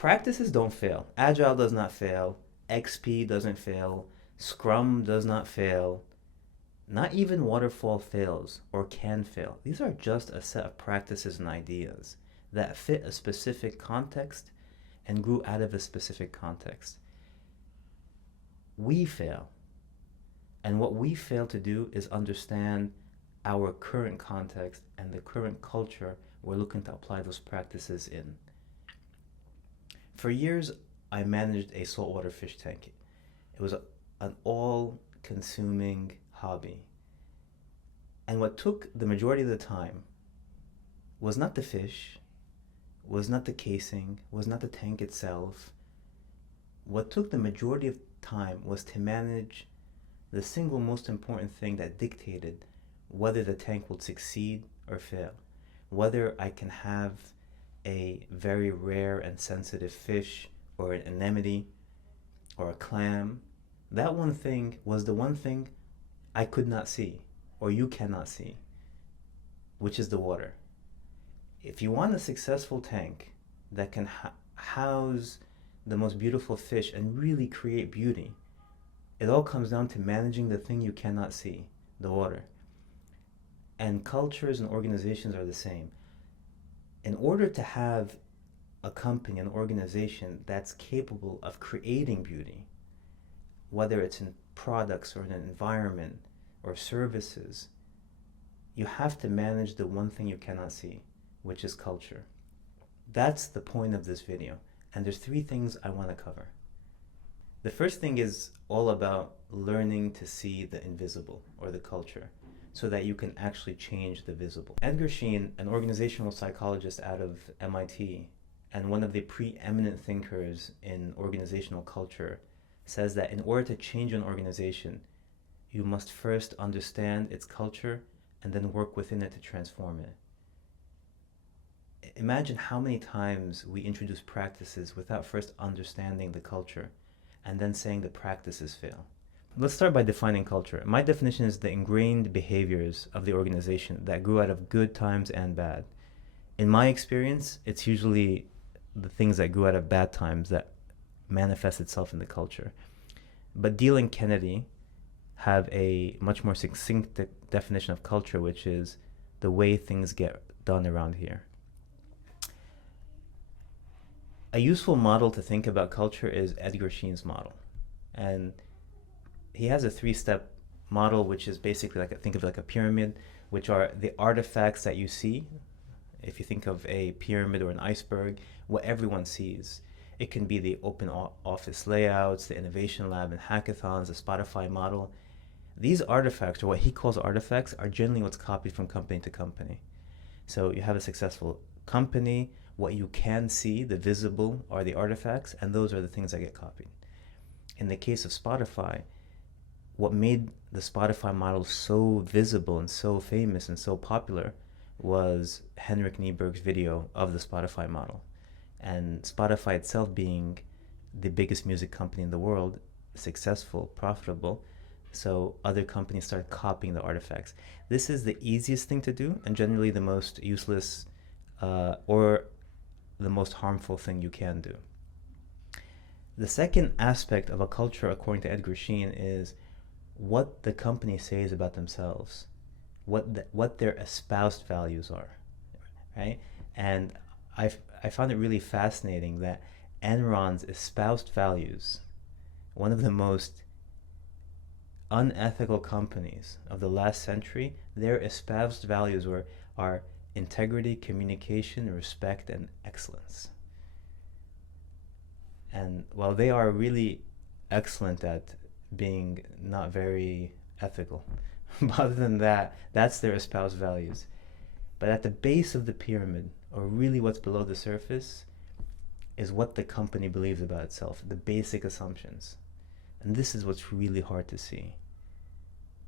Practices don't fail. Agile does not fail. XP doesn't fail. Scrum does not fail. Not even waterfall fails or can fail. These are just a set of practices and ideas that fit a specific context and grew out of a specific context. We fail. And what we fail to do is understand our current context and the current culture we're looking to apply those practices in. For years, I managed a saltwater fish tank. It was an all-consuming hobby. And what took the majority of the time was not the fish, was not the casing, was not the tank itself. What took the majority of time was to manage the single most important thing that dictated whether the tank would succeed or fail, whether I can have a very rare and sensitive fish or an anemone or a clam. That one thing was the one thing I could not see or you cannot see, which is the water. If you want a successful tank that can house the most beautiful fish and really create beauty, it all comes down to managing the thing you cannot see, the water. And cultures and organizations are the same. In order to have a company, an organization that's capable of creating beauty, whether it's in products or in an environment or services, you have to manage the one thing you cannot see, which is culture. That's the point of this video. And there's 3 things I want to cover. The first thing is all about learning to see the invisible or the culture so that you can actually change the visible. Edgar Schein, an organizational psychologist out of MIT and one of the preeminent thinkers in organizational culture, says that in order to change an organization, you must first understand its culture and then work within it to transform it. Imagine how many times we introduce practices without first understanding the culture and then saying the practices fail. Let's start by defining culture. My definition is the ingrained behaviors of the organization that grew out of good times and bad. In my experience, it's usually the things that grew out of bad times that manifest itself in the culture. But Deal and Kennedy have a much more succinct definition of culture, which is the way things get done around here. A useful model to think about culture is Edgar Schein's model. And he has a 3-step model, which is basically think of it like a pyramid, which are the artifacts that you see. If you think of a pyramid or an iceberg, what everyone sees. It can be the open office layouts, the innovation lab and hackathons, the Spotify model. These artifacts, or what he calls artifacts, are generally what's copied from company to company. So you have a successful company, what you can see, the visible, are the artifacts, and those are the things that get copied. In the case of Spotify, what made the Spotify model so visible and so famous and so popular was Henrik Nieberg's video of the Spotify model. And Spotify itself being the biggest music company in the world, successful, profitable, so other companies started copying the artifacts. This is the easiest thing to do and generally the most useless or the most harmful thing you can do. The second aspect of a culture, according to Edgar Schein, is what the company says about themselves, what their espoused values are, right? And I found it really fascinating that Enron's espoused values, one of the most unethical companies of the last century, their espoused values are integrity, communication, respect, and excellence. And while they are really excellent at being not very ethical, but other than that, that's their espoused values. But at the base of the pyramid, or really what's below the surface, is what the company believes about itself, the basic assumptions. And this is what's really hard to see,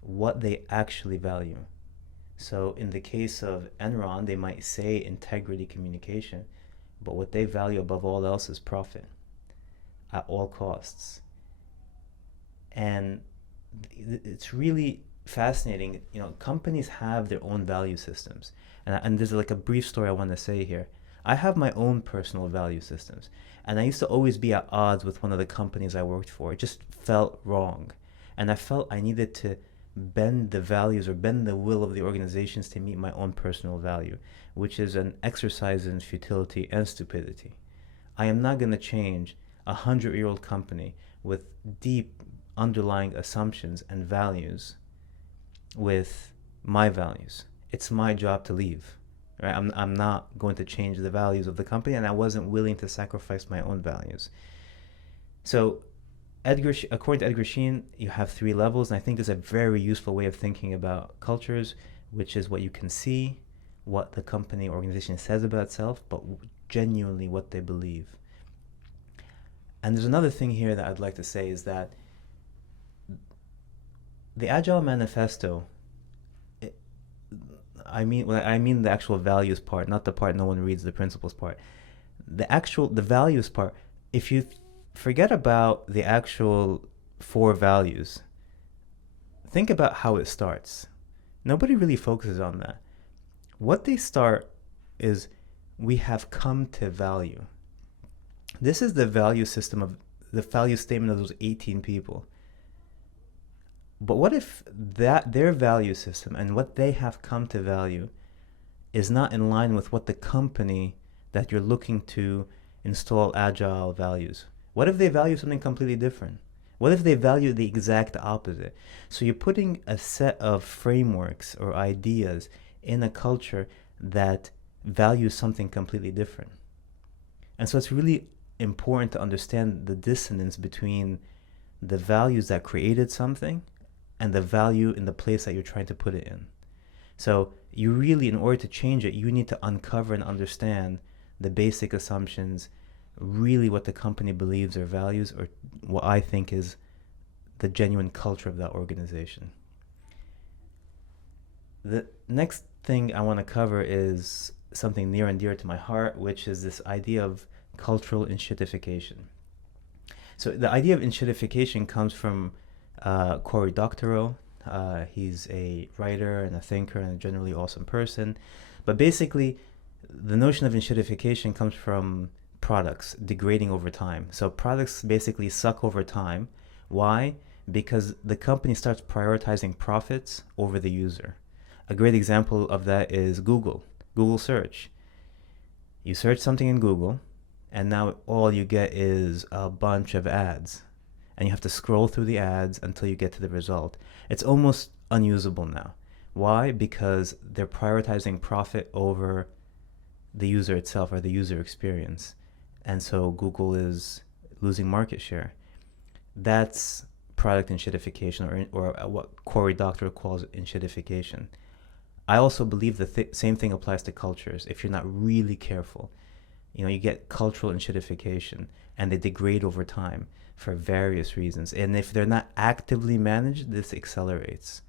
what they actually value. So in the case of Enron, they might say integrity, communication, but what they value above all else is profit at all costs. And it's really fascinating. Companies have their own value systems. And there's like a brief story I want to say here. I have my own personal value systems. And I used to always be at odds with one of the companies I worked for. It just felt wrong. And I felt I needed to bend the values or bend the will of the organizations to meet my own personal value, which is an exercise in futility and stupidity. I am not going to change a 100-year-old company with deep underlying assumptions and values with my values. It's my job to leave. Right? I'm not going to change the values of the company, and I wasn't willing to sacrifice my own values. So, according to Edgar Schein, you have 3 levels, and I think this is a very useful way of thinking about cultures, which is what you can see, what the company or organization says about itself, but genuinely what they believe. And there's another thing here that I'd like to say is that the Agile Manifesto, I mean the actual values part, not the part no one reads, the principles part. The values part, if you forget about the actual 4 values, think about how it starts. Nobody really focuses on that. What they start is, we have come to value. This is the value system of the value statement of those 18 people. But what if their value system and what they have come to value is not in line with what the company that you're looking to install agile values? What if they value something completely different? What if they value the exact opposite? So you're putting a set of frameworks or ideas in a culture that values something completely different. And so it's really important to understand the dissonance between the values that created something and the value in the place that you're trying to put it in. So you really, in order to change it, you need to uncover and understand the basic assumptions, really what the company believes or values, or what I think is the genuine culture of that organization. The next thing I want to cover is something near and dear to my heart, which is this idea of cultural enshittification. So the idea of enshittification comes from Cory Doctorow. He's a writer and a thinker and a generally awesome person. But basically, the notion of enshittification comes from products degrading over time. So products basically suck over time. Why? Because the company starts prioritizing profits over the user. A great example of that is Google search. You search something in Google, and now all you get is a bunch of ads. And you have to scroll through the ads until you get to the result. It's almost unusable now. Why? Because they're prioritizing profit over the user itself or the user experience. And so Google is losing market share. That's product enshittification, or what Cory Doctorow calls enshittification. I also believe the same thing applies to cultures. If you're not really careful, you get cultural enshittification, and they degrade over time for various reasons. And if they're not actively managed, this accelerates.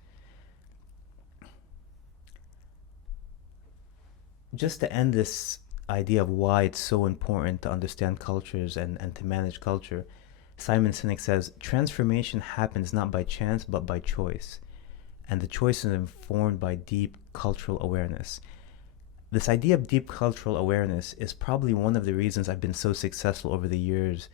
Just to end this idea of why it's so important to understand cultures and to manage culture, Simon Sinek says, transformation happens not by chance, but by choice. And the choice is informed by deep cultural awareness. This idea of deep cultural awareness is probably one of the reasons I've been so successful over the years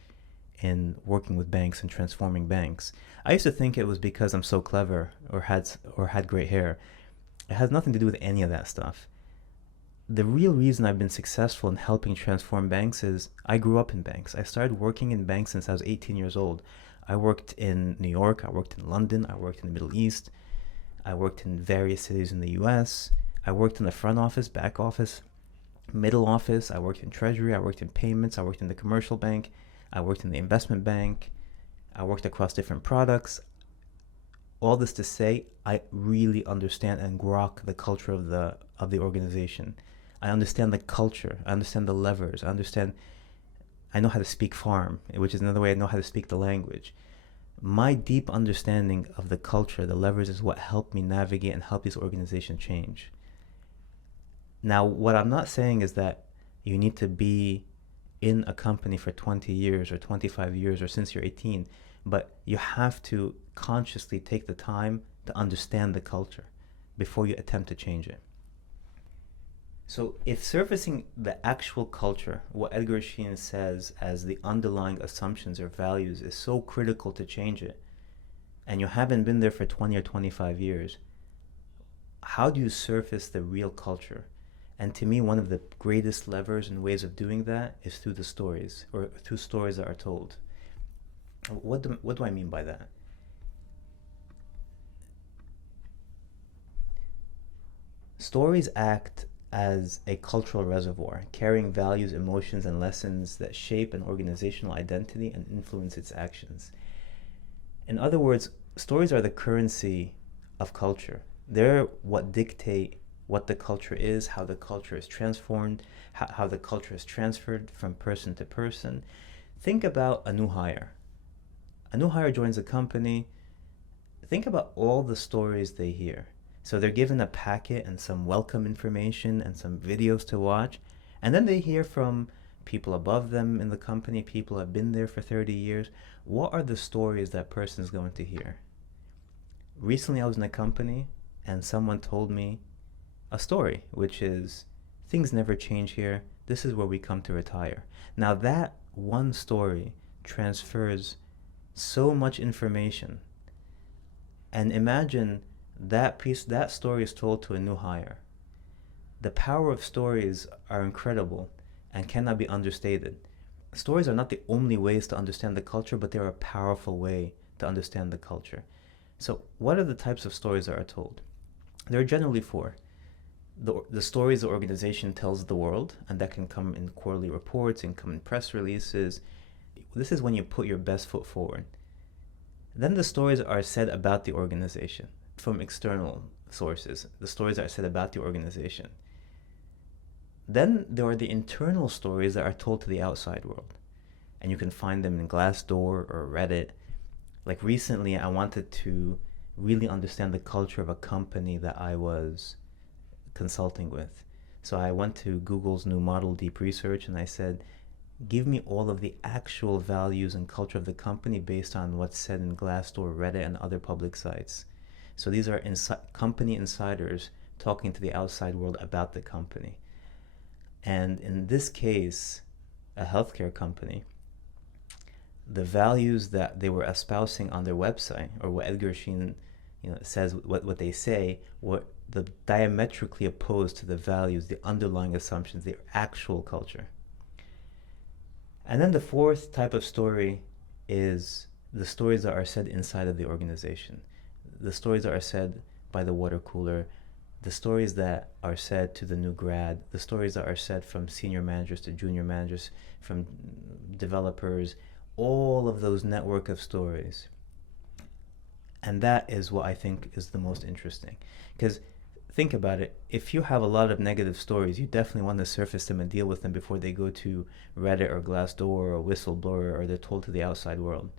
in working with banks and transforming banks. I used to think it was because I'm so clever or had great hair. It has nothing to do with any of that stuff. The real reason I've been successful in helping transform banks is I grew up in banks. I started working in banks since I was 18 years old. I worked in New York, I worked in London, I worked in the Middle East, I worked in various cities in the US. I worked in the front office, back office, middle office. I worked in treasury, I worked in payments, I worked in the commercial bank, I worked in the investment bank, I worked across different products. All this to say, I really understand and grok the culture of the organization. I understand the culture, I understand the levers, I know how to speak farm, which is another way I know how to speak the language. My deep understanding of the culture, the levers, is what helped me navigate and help this organization change. Now, what I'm not saying is that you need to be in a company for 20 years or 25 years or since you're 18, but you have to consciously take the time to understand the culture before you attempt to change it. So if surfacing the actual culture, what Edgar Schein says as the underlying assumptions or values is so critical to change it, and you haven't been there for 20 or 25 years, how do you surface the real culture? And to me, one of the greatest levers and ways of doing that is through the stories, or through stories that are told. What do I mean by that? Stories act as a cultural reservoir, carrying values, emotions, and lessons that shape an organizational identity and influence its actions. In other words, stories are the currency of culture. They're what dictate what the culture is, how the culture is transformed, how the culture is transferred from person to person. Think about a new hire. A new hire joins a company. Think about all the stories they hear. So they're given a packet and some welcome information and some videos to watch. And then they hear from people above them in the company, people who have been there for 30 years. What are the stories that person is going to hear? Recently, I was in a company and someone told me a story, which is things never change here. This is where we come to retire. Now, that one story transfers so much information. And imagine that story is told to a new hire. The power of stories are incredible and cannot be understated. Stories are not the only ways to understand the culture, but they're a powerful way to understand the culture. So what are the types of stories that are told? There are generally four. The stories the organization tells the world, and that can come in quarterly reports and come in press releases. This is when you put your best foot forward. Then the stories are said about the organization from external sources. The stories are said about the organization. Then there are the internal stories that are told to the outside world. And you can find them in Glassdoor or Reddit. Like recently, I wanted to really understand the culture of a company that I was consulting with. So I went to Google's new model Deep Research and I said, give me all of the actual values and culture of the company based on what's said in Glassdoor, Reddit, and other public sites. So these are company insiders talking to the outside world about the company. And in this case, a healthcare company, the values that they were espousing on their website, or what Edgar Schein says, what they say, were diametrically opposed to the values, the underlying assumptions, the actual culture. And then the fourth type of story is the stories that are said inside of the organization. The stories that are said by the water cooler, the stories that are said to the new grad, the stories that are said from senior managers to junior managers, from developers, all of those network of stories. And that is what I think is the most interesting. Because think about it, if you have a lot of negative stories, you definitely want to surface them and deal with them before they go to Reddit or Glassdoor or Whistleblower or they're told to the outside world.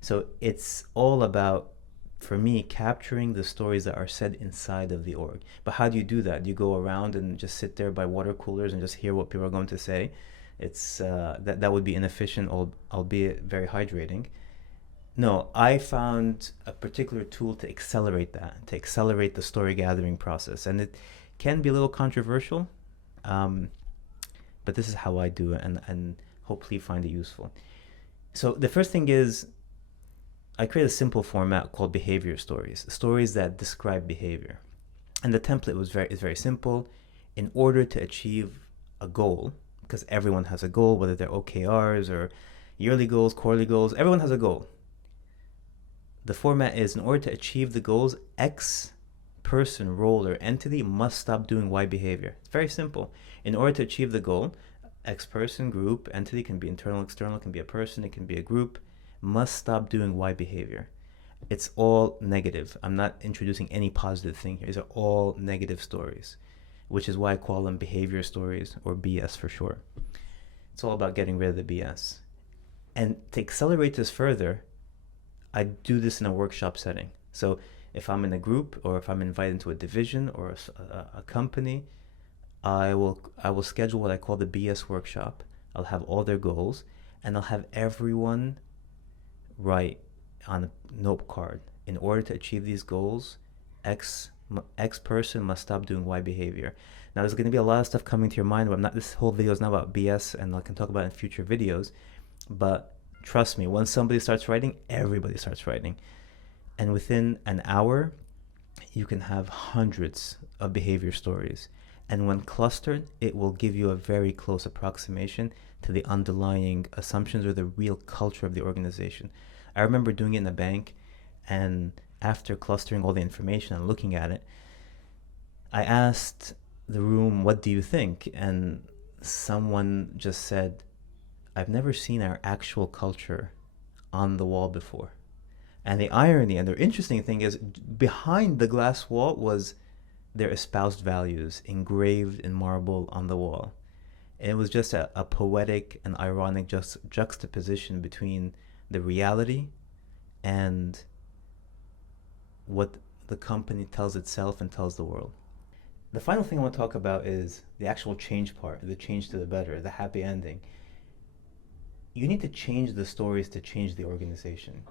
So it's all about, for me, capturing the stories that are said inside of the org. But how do you do that? Do you go around and just sit there by water coolers and just hear what people are going to say? It's that would be inefficient, albeit very hydrating. No, I found a particular tool to accelerate that, to accelerate the story gathering process. And it can be a little controversial, but this is how I do it, and hopefully find it useful. So the first thing is, I create a simple format called behavior stories, stories that describe behavior. And the template is very simple. In order to achieve a goal, because everyone has a goal, whether they're OKRs or yearly goals, quarterly goals, everyone has a goal. The format is, in order to achieve the goals, X person, role, or entity must stop doing Y behavior. It's very simple. In order to achieve the goal, X person, group, entity, can be internal, external, can be a person, it can be a group, must stop doing Y behavior. It's all negative. I'm not introducing any positive thing here. These are all negative stories, which is why I call them behavior stories, or BS for short. It's all about getting rid of the BS. And to accelerate this further, I do this in a workshop setting. So if I'm in a group, or if I'm invited into a division or a company, I will schedule what I call the BS workshop. I'll have all their goals, and I'll have everyone write on a note card, in order to achieve these goals, X person must stop doing Y behavior. Now, there's going to be a lot of stuff coming to your mind. Where I'm not. This whole video is not about BS, and I can talk about it in future videos. But trust me, once somebody starts writing, everybody starts writing, and within an hour, you can have hundreds of behavior stories. And when clustered, it will give you a very close approximation to the underlying assumptions or the real culture of the organization. I remember doing it in a bank, and after clustering all the information and looking at it, I asked the room, "What do you think?" And someone just said, "I've never seen our actual culture on the wall before." And the irony and the interesting thing is, behind the glass wall was their espoused values engraved in marble on the wall. And it was just a poetic and ironic juxtaposition between the reality and what the company tells itself and tells the world. The final thing I want to talk about is the actual change part, the change to the better, the happy ending. You need to change the stories to change the organization.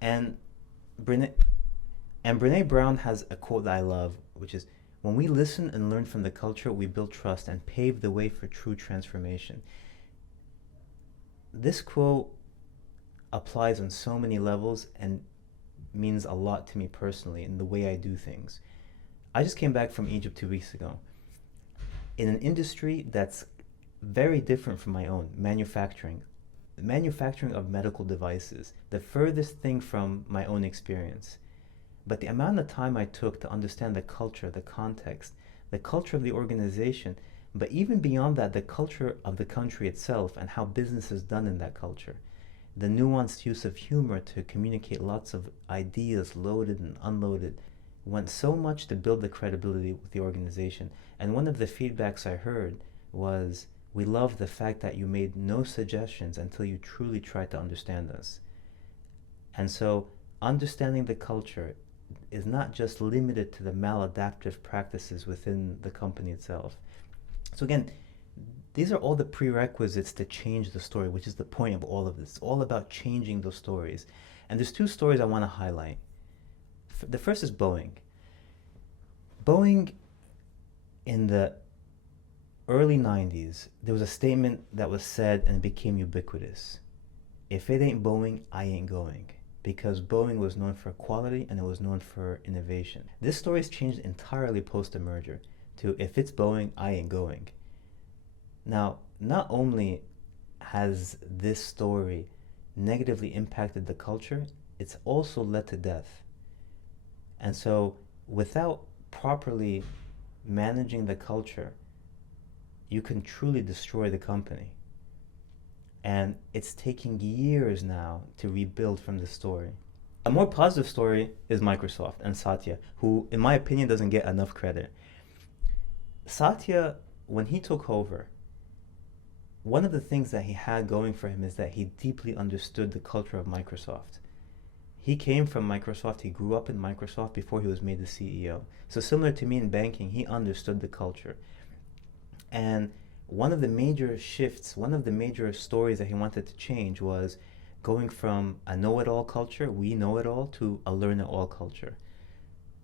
And Brene Brown has a quote that I love, which is, "When we listen and learn from the culture, we build trust and pave the way for true transformation." This quote applies on so many levels and means a lot to me personally in the way I do things. I just came back from Egypt 2 weeks ago in an industry that's very different from my own, manufacturing of medical devices, the furthest thing from my own experience. But the amount of time I took to understand the culture, the context, the culture of the organization, but even beyond that, the culture of the country itself and how business is done in that culture, the nuanced use of humor to communicate lots of ideas loaded and unloaded, went so much to build the credibility with the organization. And one of the feedbacks I heard was, "We love the fact that you made no suggestions until you truly tried to understand us." And so understanding the culture is not just limited to the maladaptive practices within the company itself. So again, these are all the prerequisites to change the story, which is the point of all of this. It's all about changing those stories. And there's 2 stories I want to highlight. The first is Boeing. Boeing, in the early 90s, there was a statement that was said and it became ubiquitous. "If it ain't Boeing, I ain't going." Because Boeing was known for quality and it was known for innovation. This story has changed entirely post the merger to, "If it's Boeing, I ain't going." Now, not only has this story negatively impacted the culture, it's also led to death. And so, without properly managing the culture, you can truly destroy the company. And it's taking years now to rebuild from this story. A more positive story is Microsoft and Satya, who, in my opinion, doesn't get enough credit. Satya, when he took over, one of the things that he had going for him is that he deeply understood the culture of Microsoft. He came from Microsoft, he grew up in Microsoft before he was made the CEO. So similar to me in banking, he understood the culture. And one of the major shifts, one of the major stories that he wanted to change was going from a know-it-all culture, we know it all, to a learn-it-all culture.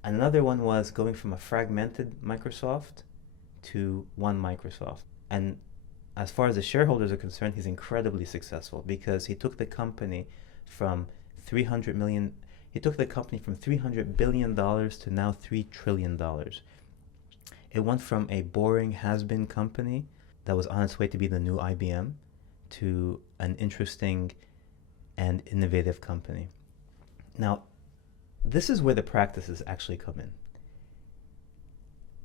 Another one was going from a fragmented Microsoft to one Microsoft. And as far as the shareholders are concerned, he's incredibly successful because he took the company from $300 billion to now $3 trillion. It went from a boring has-been company that was on its way to be the new IBM to an interesting and innovative company. Now, this is where the practices actually come in.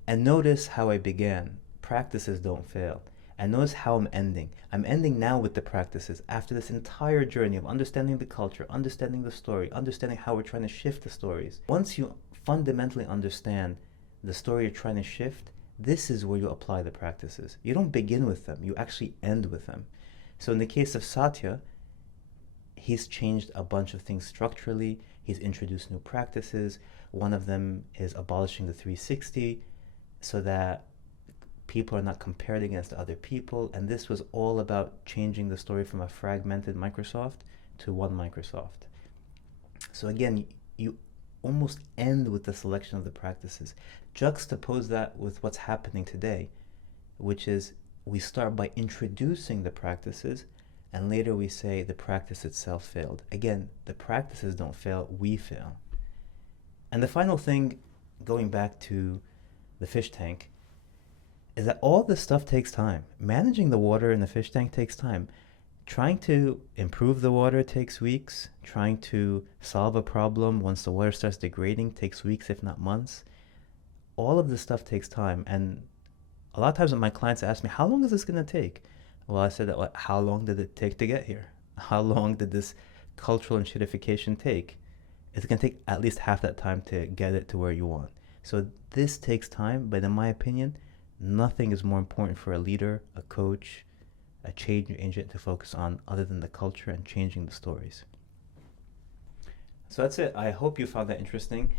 And notice how I began. Practices don't fail. And notice how I'm ending. I'm ending now with the practices after this entire journey of understanding the culture, understanding the story, understanding how we're trying to shift the stories. Once you fundamentally understand the story you're trying to shift, this is where you apply the practices. You don't begin with them, you actually end with them. So in the case of Satya, he's changed a bunch of things structurally. He's introduced new practices. One of them is abolishing the 360 so that people are not compared against other people. And this was all about changing the story from a fragmented Microsoft to one Microsoft. So again, you almost end with the selection of the practices. Juxtapose that with what's happening today, which is we start by introducing the practices and later we say the practice itself failed. Again, the practices don't fail, we fail. And the final thing, going back to the fish tank, is that all this stuff takes time. Managing the water in the fish tank takes time. Trying to improve the water takes weeks. Trying to solve a problem once the water starts degrading takes weeks, if not months. All of this stuff takes time. And a lot of times when my clients ask me, how long is this going to take? Well, I said, how long did it take to get here? How long did this cultural enshittification take? It's going to take at least half that time to get it to where you want. So this takes time, but in my opinion, nothing is more important for a leader, a coach, a change agent to focus on other than the culture and changing the stories. So that's it. I hope you found that interesting.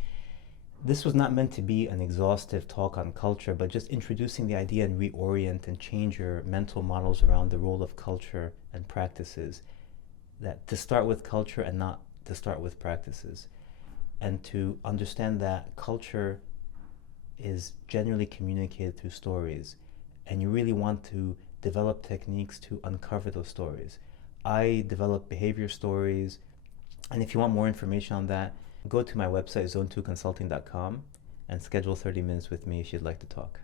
This was not meant to be an exhaustive talk on culture, but just introducing the idea and reorient and change your mental models around the role of culture and practices. That to start with culture and not to start with practices. And to understand that culture is generally communicated through stories. And you really want to develop techniques to uncover those stories. I develop behavior stories. And if you want more information on that, go to my website, zone2consulting.com, and schedule 30 minutes with me if you'd like to talk.